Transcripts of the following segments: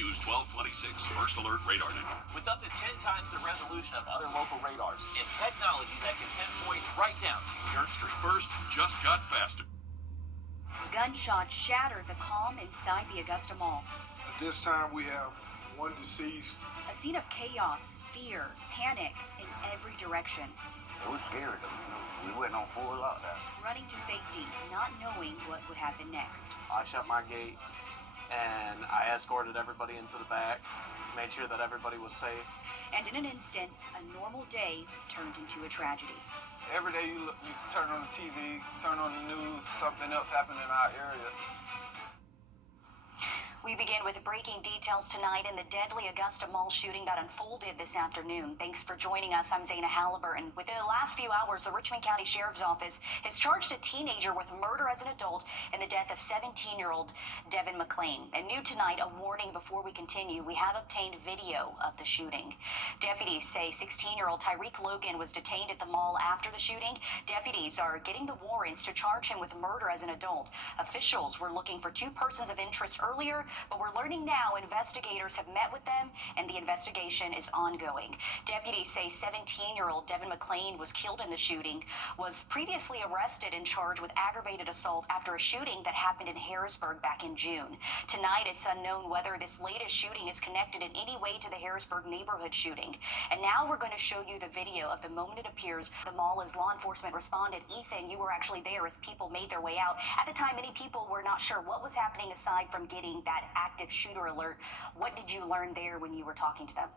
News 1226 First Alert Radar Net. With up to 10 times the resolution of other local radars and technology that can pinpoint right down to your street. First just got faster. Gunshots shattered the calm inside the Augusta Mall. At this time, we have one deceased. A scene of chaos, fear, panic in every direction. It was scary though. We went on full lockdown. Running to safety, not knowing what would happen next. I shut my gate and I escorted everybody into the back, made sure that everybody was safe. And in an instant, a normal day turned into a tragedy. Every day you turn on the TV, turn on the news, something else happened in our area. We begin with breaking details tonight in the deadly Augusta Mall shooting that unfolded this afternoon. Thanks for joining us. I'm Zaina Halliburton. Within the last few hours, the Richmond County Sheriff's Office has charged a teenager with murder as an adult in the death of 17-year-old Devin McLean. And new tonight, a warning before we continue. We have obtained video of the shooting. Deputies say 16-year-old Tyreek Logan was detained at the mall after the shooting. Deputies are getting the warrants to charge him with murder as an adult. Officials were looking for two persons of interest earlier, but we're learning now investigators have met with them and the investigation is ongoing. Deputies say 17-year-old Devin McLean was killed in the shooting, was previously arrested and charged with aggravated assault after a shooting that happened in Harrisburg back in June. Tonight, it's unknown whether this latest shooting is connected in any way to the Harrisburg neighborhood shooting. And now we're going to show you the video of the moment it appears the mall as law enforcement responded. Ethan, you were actually there as people made their way out. At the time, many people were not sure what was happening aside from getting that active shooter alert. What did you learn there when you were talking to them?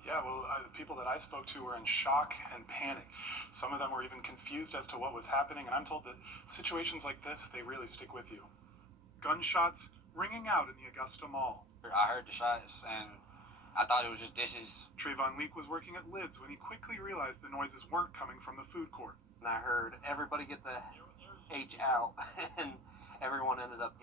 Yeah, well, the people that I spoke to were in shock and panic. Some of them were even confused as to what was happening, and I'm told that situations like this, they really stick with you. Gunshots ringing out in the Augusta Mall. I heard the shots and I thought it was just dishes. Trayvon Leak was working at Lids when he quickly realized the noises weren't coming from the food court. And I heard everybody get the H out and everyone ended up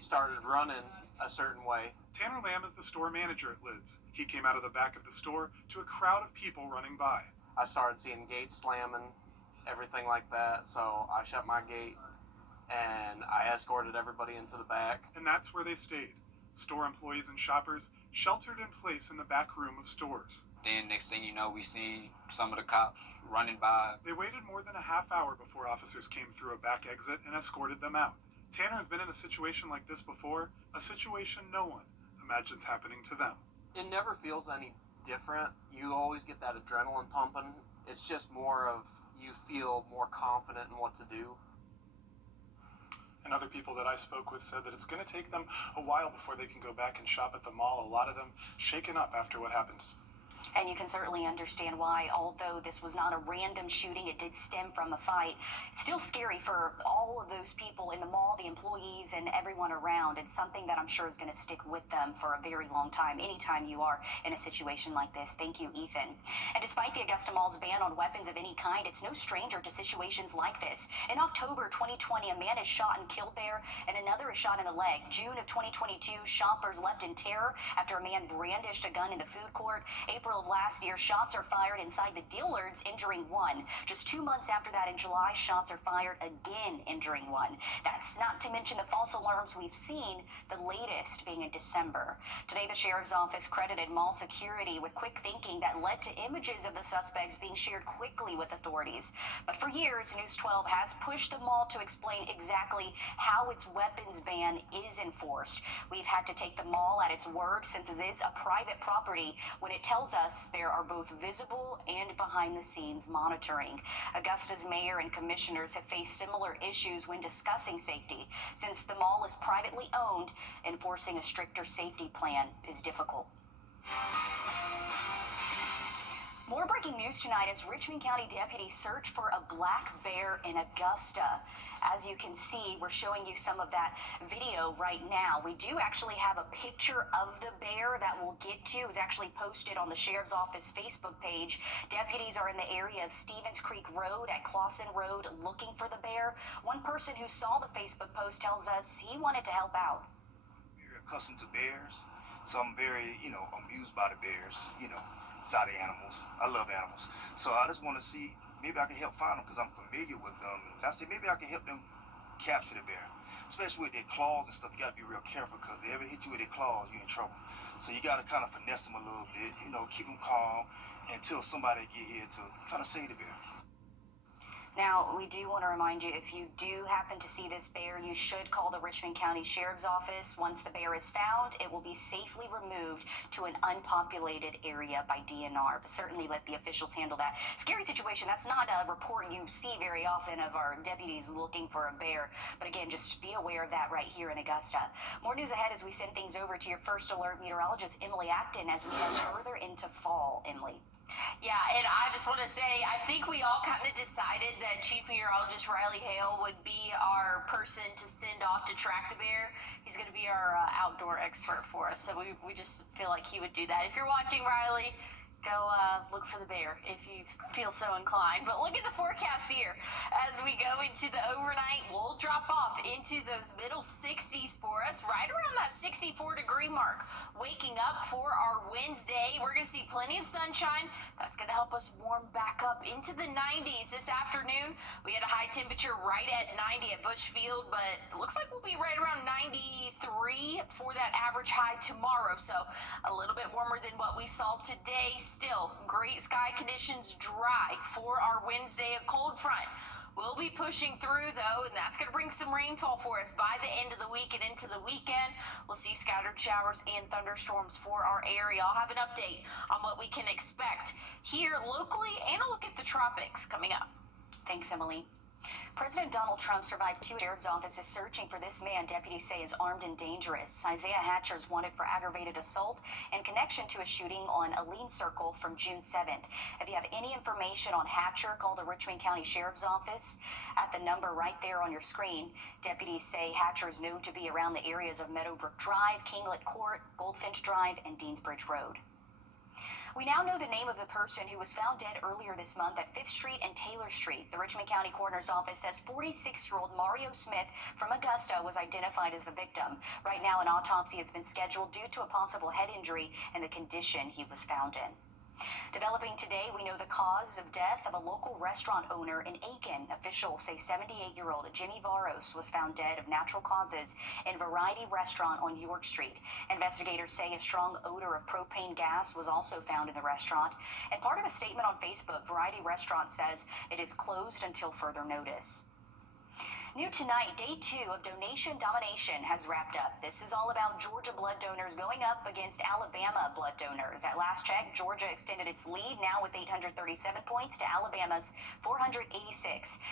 started running a certain way. Tanner Lamb is the store manager at Lids. He came out of the back of the store to a crowd of people running by. I started seeing gates slamming, everything like that, so I shut my gate and I escorted everybody into the back. And that's where they stayed. Store employees and shoppers sheltered in place in the back room of stores. Then next thing you know, we see some of the cops running by. They waited more than a half hour before officers came through a back exit and escorted them out. Tanner has been in a situation like this before, a situation no one imagines happening to them. It never feels any different. You always get that adrenaline pumping. It's just more of you feel more confident in what to do. And other people that I spoke with said that it's going to take them a while before they can go back and shop at the mall. A lot of them shaken up after what happened. And you can certainly understand why, although this was not a random shooting, it did stem from a fight. It's still scary for all of those people in the mall, the employees, and everyone around. It's something that I'm sure is going to stick with them for a very long time, anytime you are in a situation like this. Thank you, Ethan. And despite the Augusta Mall's ban on weapons of any kind, it's no stranger to situations like this. In October 2020, a man is shot and killed there, and another is shot in the leg. June of 2022, shoppers left in terror after a man brandished a gun in the food court. April of last year, shots are fired inside the Dillards, injuring one. Just 2 months after that, in July, shots are fired again, injuring one. That's not to mention the false alarms we've seen, the latest being in December. Today, the sheriff's office credited mall security with quick thinking that led to images of the suspects being shared quickly with authorities. But for years, News 12 has pushed the mall to explain exactly how its weapons ban is enforced. We've had to take the mall at its word since it is a private property when it tells us there are both visible and behind-the-scenes monitoring. Augusta's mayor and commissioners have faced similar issues when discussing safety. Since the mall is privately owned, enforcing a stricter safety plan is difficult. More breaking news tonight as Richmond County deputies search for a black bear in Augusta. As you can see, we're showing you some of that video right now. We do actually have a picture of the bear that we'll get to. It's actually posted on the Sheriff's Office Facebook page. Deputies are in the area of Stevens Creek Road at Clawson Road looking for the bear. One person who saw the Facebook post tells us he wanted to help out. We're accustomed to bears, so I'm very, amused by the bears, side of animals. I love animals. So I just want to see, maybe I can help find them because I'm familiar with them. And I said, maybe I can help them capture the bear. Especially with their claws and stuff, you gotta be real careful because if they ever hit you with their claws, you're in trouble. So you gotta kind of finesse them a little bit, keep them calm until somebody get here to kind of save the bear. Now, we do want to remind you, if you do happen to see this bear, you should call the Richmond County Sheriff's Office. Once the bear is found, it will be safely removed to an unpopulated area by DNR. But certainly let the officials handle that. Scary situation. That's not a report you see very often of our deputies looking for a bear. But again, just be aware of that right here in Augusta. More news ahead as we send things over to your first alert meteorologist, Emily Acton, as we head further into fall. Emily. Yeah, and I just want to say, I think we all kind of decided that Chief Meteorologist Riley Hale would be our person to send off to track the bear. He's going to be our outdoor expert for us, so we just feel like he would do that. If you're watching, Riley, go look for the bear if you feel so inclined. But look at the forecast here. As we go into the overnight, we'll drop off into those middle 60s for us, right around that 64-degree mark. Waking up for our Wednesday, we're going to see plenty of sunshine. That's going to help us warm back up into the 90s this afternoon. We had a high temperature right at 90 at Bushfield, but it looks like we'll be right around 93 for that average high tomorrow. So a little bit warmer than what we saw today. Still, great sky conditions, dry for our Wednesday. A cold front will be pushing through, though, and that's going to bring some rainfall for us by the end of the week and into the weekend. We'll see scattered showers and thunderstorms for our area. I'll have an update on what we can expect here locally and a look at the tropics coming up. Thanks, Emily. President Donald Trump survived 2 sheriff's offices searching for this man deputies say is armed and dangerous. Isaiah Hatcher is wanted for aggravated assault and connection to a shooting on Aline Circle from June 7th. If you have any information on Hatcher, call the Richmond County Sheriff's Office at the number right there on your screen. Deputies say Hatcher is known to be around the areas of Meadowbrook Drive, Kinglet Court, Goldfinch Drive, and Deansbridge Road. We now know the name of the person who was found dead earlier this month at 5th Street and Taylor Street. The Richmond County Coroner's Office says 46-year-old Mario Smith from Augusta was identified as the victim. Right now, an autopsy has been scheduled due to a possible head injury and the condition he was found in. Developing today, we know the cause of death of a local restaurant owner in Aiken. Officials say 78-year-old Jimmy Varos was found dead of natural causes in Variety Restaurant on York Street. Investigators say a strong odor of propane gas was also found in the restaurant. And part of a statement on Facebook, Variety Restaurant says it is closed until further notice. New tonight, day 2 of Donation Domination has wrapped up. This is all about Georgia blood donors going up against Alabama blood donors. At last check, Georgia extended its lead now with 837 points to Alabama's 486.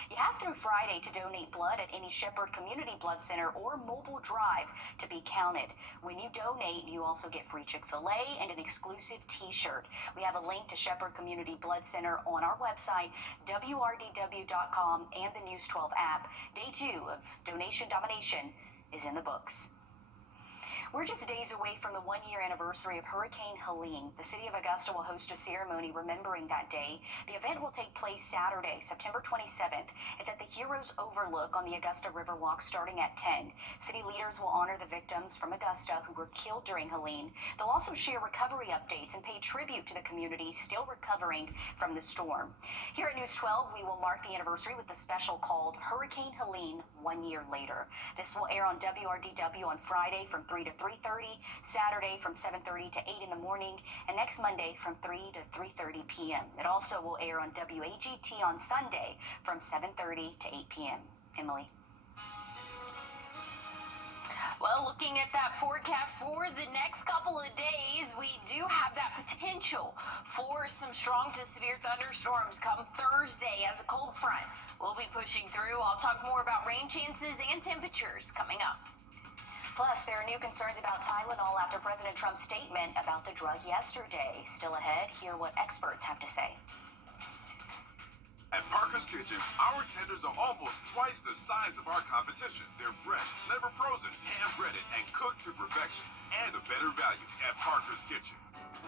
You have through Friday to donate blood at any Shepherd Community Blood Center or mobile drive to be counted. When you donate, you also get free Chick-fil-A and an exclusive t-shirt. We have a link to Shepherd Community Blood Center on our website, wrdw.com, and the News 12 app. Day 2 of Donation Domination is in the books. We're just days away from the 1-year anniversary of Hurricane Helene. The city of Augusta will host a ceremony remembering that day. The event will take place Saturday, September 27th. It's at the Heroes Overlook on the Augusta Riverwalk starting at 10. City leaders will honor the victims from Augusta who were killed during Helene. They'll also share recovery updates and pay tribute to the community still recovering from the storm. Here at News 12, we will mark the anniversary with a special called Hurricane Helene 1 year later. This will air on WRDW on Friday from 3 to 3:30, Saturday from 7:30 to 8 in the morning, and next Monday from 3 to 3:30 p.m. It also will air on WAGT on Sunday from 7:30 to 8 p.m. Emily. Well, looking at that forecast for the next couple of days, we do have that potential for some strong to severe thunderstorms come Thursday as a cold front will be pushing through. I'll talk more about rain chances and temperatures coming up. Plus, there are new concerns about Tylenol after President Trump's statement about the drug yesterday. Still ahead, hear what experts have to say. At Parker's Kitchen, our tenders are almost twice the size of our competition. They're fresh, never frozen, hand-breaded, and cooked to perfection. And a better value at Parker's Kitchen.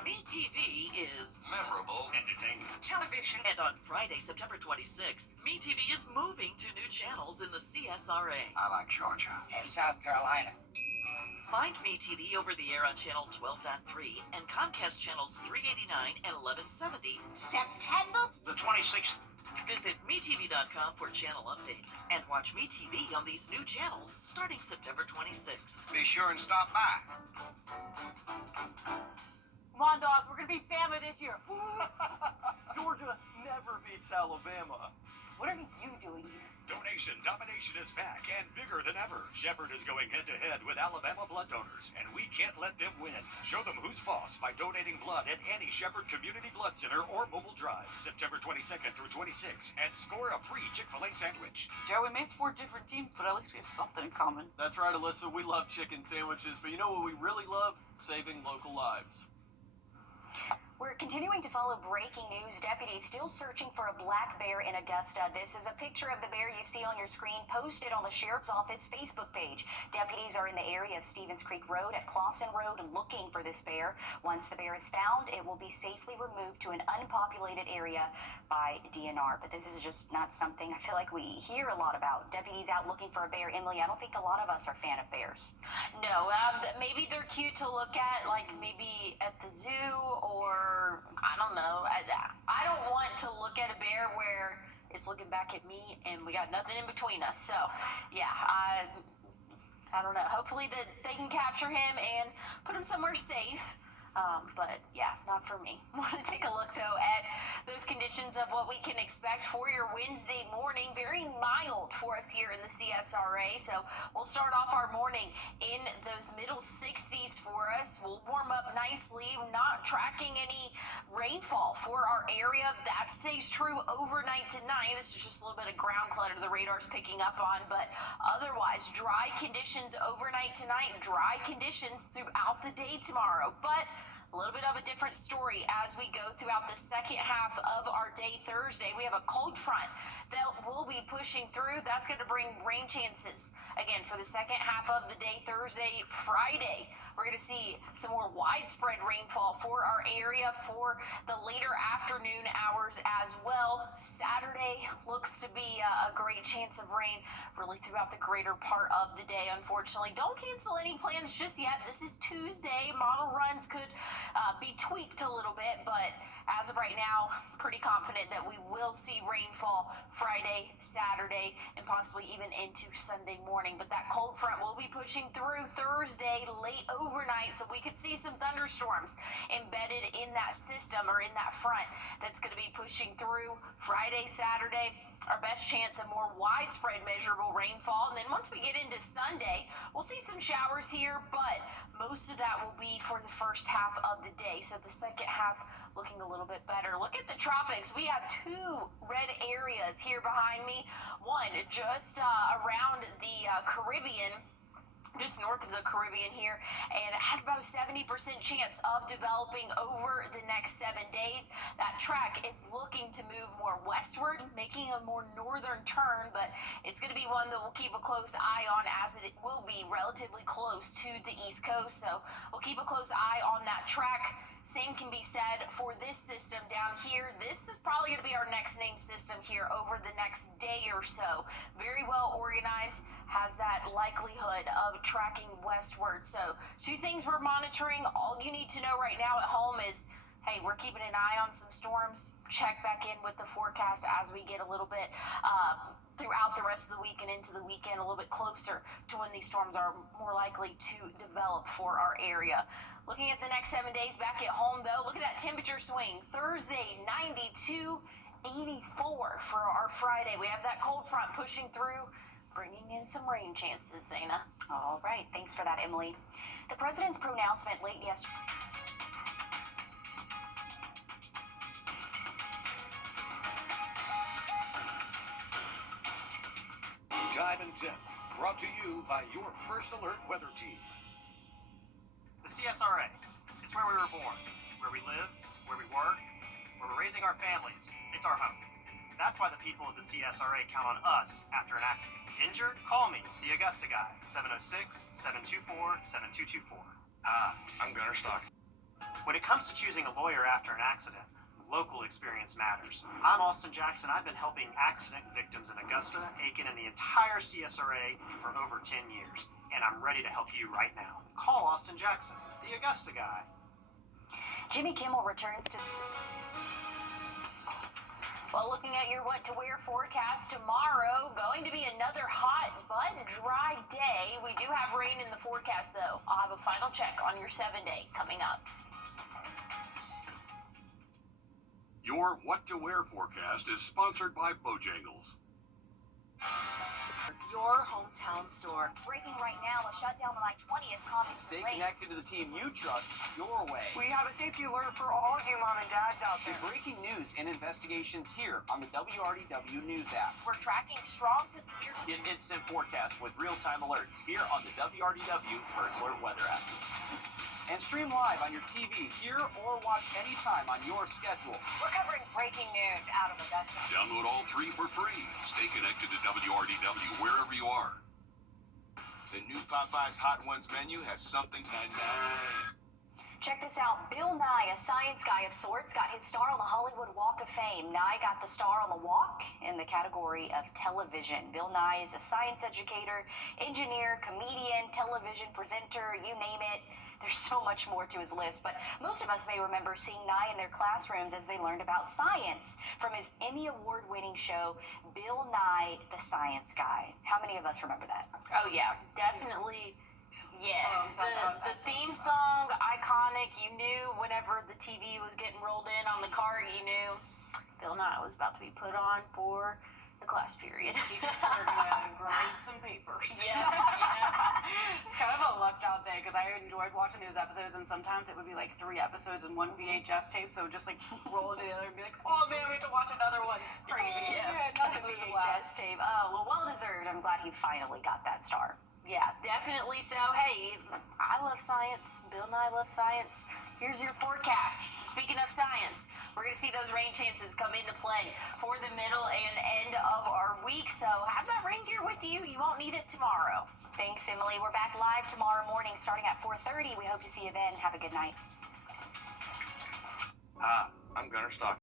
MeTV is memorable, entertaining television. And on Friday, September 26th, MeTV is moving to new channels in the CSRA. I like Georgia. And South Carolina. Find MeTV over the air on channel 12.3 and Comcast channels 389 and 1170. September the 26th. Visit MeTV.com for channel updates and watch MeTV on these new channels starting September 26th. Be sure and stop by. Come on, dogs. We're going to beat Bama this year. Georgia never beats Alabama. What are you doing here? Donation Domination is back and bigger than ever. Shepherd is going head-to-head with Alabama blood donors, and we can't let them win. Show them who's boss by donating blood at any Shepherd Community Blood Center or mobile drive, September 22nd through 26th, and score a free Chick-fil-A sandwich. Joe, we may support different teams, but at least we have something in common. That's right, Alyssa. We love chicken sandwiches, but you know what we really love? Saving local lives. We're continuing to follow breaking news. Deputies still searching for a black bear in Augusta. This is a picture of the bear you see on your screen posted on the Sheriff's Office Facebook page. Deputies are in the area of Stevens Creek Road at Clawson Road looking for this bear. Once the bear is found, it will be safely removed to an unpopulated area by DNR. But this is just not something I feel like we hear a lot about. Deputies out looking for a bear. Emily, I don't think a lot of us are a fan of bears. No, maybe they're cute to look at, like maybe at the zoo, or I don't know. I don't want to look at a bear where it's looking back at me and we got nothing in between us. So, yeah, I don't know. Hopefully that they can capture him and put him somewhere safe. But yeah, not for me. I want to take a look though at those conditions of what we can expect for your Wednesday morning. Very mild for us here in the CSRA. So we'll start off our morning in those middle 60s for us. We'll warm up nicely, not tracking any rainfall for our area. That stays true overnight tonight. This is just a little bit of ground clutter the radar's picking up on, but otherwise dry conditions overnight tonight, dry conditions throughout the day tomorrow. But a little bit of a different story as we go throughout the second half of our day Thursday. We have a cold front that will be pushing through. That's going to bring rain chances again for the second half of the day Thursday. Friday, we're going to see some more widespread rainfall for our area for the later afternoon hours as well. Saturday looks to be a great chance of rain really throughout the greater part of the day. Unfortunately, don't cancel any plans just yet. This is Tuesday. Model runs could be tweaked a little bit, but as of right now, pretty confident that we will see rainfall Friday, Saturday, and possibly even into Sunday morning. But that cold front will be pushing through Thursday late overnight, so we could see some thunderstorms embedded in that system or in that front that's going to be pushing through Friday, Saturday. Our best chance of more widespread measurable rainfall. And then once we get into Sunday, we'll see some showers here, but most of that will be for the first half of the day. So the second half looking a little bit better. Look at the tropics. We have two red areas here behind me. One just around the Caribbean, just north of the Caribbean here, and it has about a 70% chance of developing over the next 7 days. That track is looking to move more westward, making a more northern turn, but it's going to be one that we'll keep a close eye on as it will be relatively close to the East Coast. So we'll keep a close eye on that track. Same can be said for this system down here. This is probably going to be our next named system here over the next day or so. Very well organized, has that likelihood of tracking westward. So two things we're monitoring. All you need to know right now at home is, hey, we're keeping an eye on some storms. Check back in with the forecast as we get a little bit throughout the rest of the week and into the weekend, a little bit closer to when these storms are more likely to develop for our area. Looking at the next 7 days back at home, though, look at that temperature swing. Thursday, 92, 84 for our Friday. We have that cold front pushing through, bringing in some rain chances, Zaina. All right. Thanks for that, Emily. The president's pronouncement late yesterday. Time and Temp, brought to you by your First Alert weather team. The CSRA. It's where we were born, where we live, where we work, where we're raising our families. It's our home. That's why the people of the CSRA count on us after an accident. Injured? Call me, the Augusta guy, 706-724-7224. I'm Gunner Stock. When it comes to choosing a lawyer after an accident, local experience matters. I'm Austin Jackson. I've been helping accident victims in Augusta, Aiken, and the entire CSRA for over 10 years. And I'm ready to help you right now. Call Austin Jackson, the Augusta guy. Jimmy Kimmel returns to... Well, looking at your what to wear forecast tomorrow, going to be another hot but dry day. We do have rain in the forecast, though. I'll have a final check on your 7-day coming up. Your What to Wear forecast is sponsored by Bojangles. Your hometown store. Breaking right now, a shutdown on I-20 is causing Stay delays. connected to the team you trust your way. We have a safety alert for all of you mom and dads out there. Get breaking news and investigations here on the WRDW News app. We're tracking strong to severe. Get instant forecasts with real-time alerts here on the WRDW First Alert Weather app. And stream live on your TV here or watch anytime on your schedule. We're covering breaking news out of Augusta. Download all 3 for free. Stay connected to WRDW wherever you are. The new Popeye's Hot Ones menu has something Check this out. Bill Nye, a science guy of sorts, got his star on the Hollywood Walk of Fame. Nye got the star on the walk in the category of television. Bill Nye is a science educator, engineer, comedian, television presenter, you name it. There's so much more to his list, but most of us may remember seeing Nye in their classrooms as they learned about science from his Emmy Award-winning show, Bill Nye, the Science Guy. How many of us remember that? Oh, yeah, definitely. Yes, the theme song, iconic. You knew whenever the TV was getting rolled in on the cart, you knew Bill Nye was about to be put on for the class period. Teachers are gonna grind some papers. Yeah. It's kind of a lucked out day because I enjoyed watching those episodes, and sometimes it would be like 3 episodes in one VHS tape, so just like roll it together and be like, oh man, we have to watch another one. Crazy. Yeah, not the VHS tape. Oh, well deserved. I'm glad he finally got that star. Yeah, definitely so. Hey, I love science. Bill Nye loves science. Here's your forecast. Speaking of science, we're going to see those rain chances come into play for the middle and end of our week. So have that rain gear with you. You won't need it tomorrow. Thanks, Emily. We're back live tomorrow morning starting at 4:30. We hope to see you then. Have a good night. I'm Gunner Stock.